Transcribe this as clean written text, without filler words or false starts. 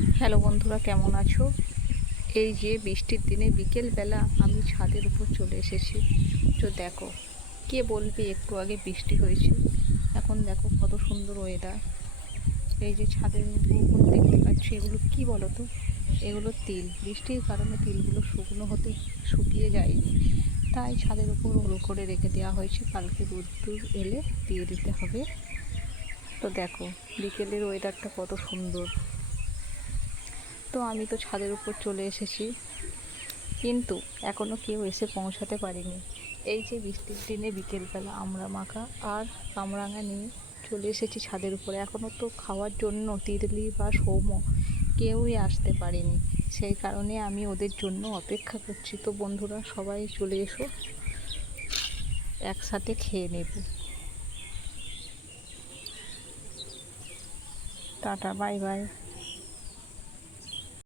Hello বন্ধুরা, কেমন আছো? এই যে বৃষ্টির দিনে বিকেলবেলা আমি ছাদের উপর চলে এসেছি। তো দেখো, কে বলবে একটু আগে বৃষ্টি হয়েছে, এখন দেখো কত সুন্দর ওয়েদার। এই যে ছাদের উপর দেখতে পাচ্ছি, এগুলো কি বলো তো? এগুলো তিল। বৃষ্টির কারণে তিলগুলো শুকনো হতে শুকিয়ে যায়নি, তাই ছাদের উপর রোল করে রেখে দেওয়া হয়েছে, কালকে রোদ্দুর এলে দিয়ে দিতে হবে। তো দেখো বিকেলের ওয়েদারটা কত সুন্দর। তো আমি তো ছাদের উপর চলে এসেছি, কিন্তু এখনও কেউ এসে পৌঁছাতে পারেনি। এই যে বৃষ্টির দিনে বিকেলবেলা আমরা মাখা আর কামরাঙা নিয়ে চলে এসেছি ছাদের উপরে। এখনও তো খাওয়ার জন্য তিতলি বা সৌম্য কেউই আসতে পারেনি, সেই কারণে আমি ওদের জন্য অপেক্ষা করছি। তো বন্ধুরা, সবাই চলে এসো, একসাথে খেয়ে নেব। Tata, bye bye.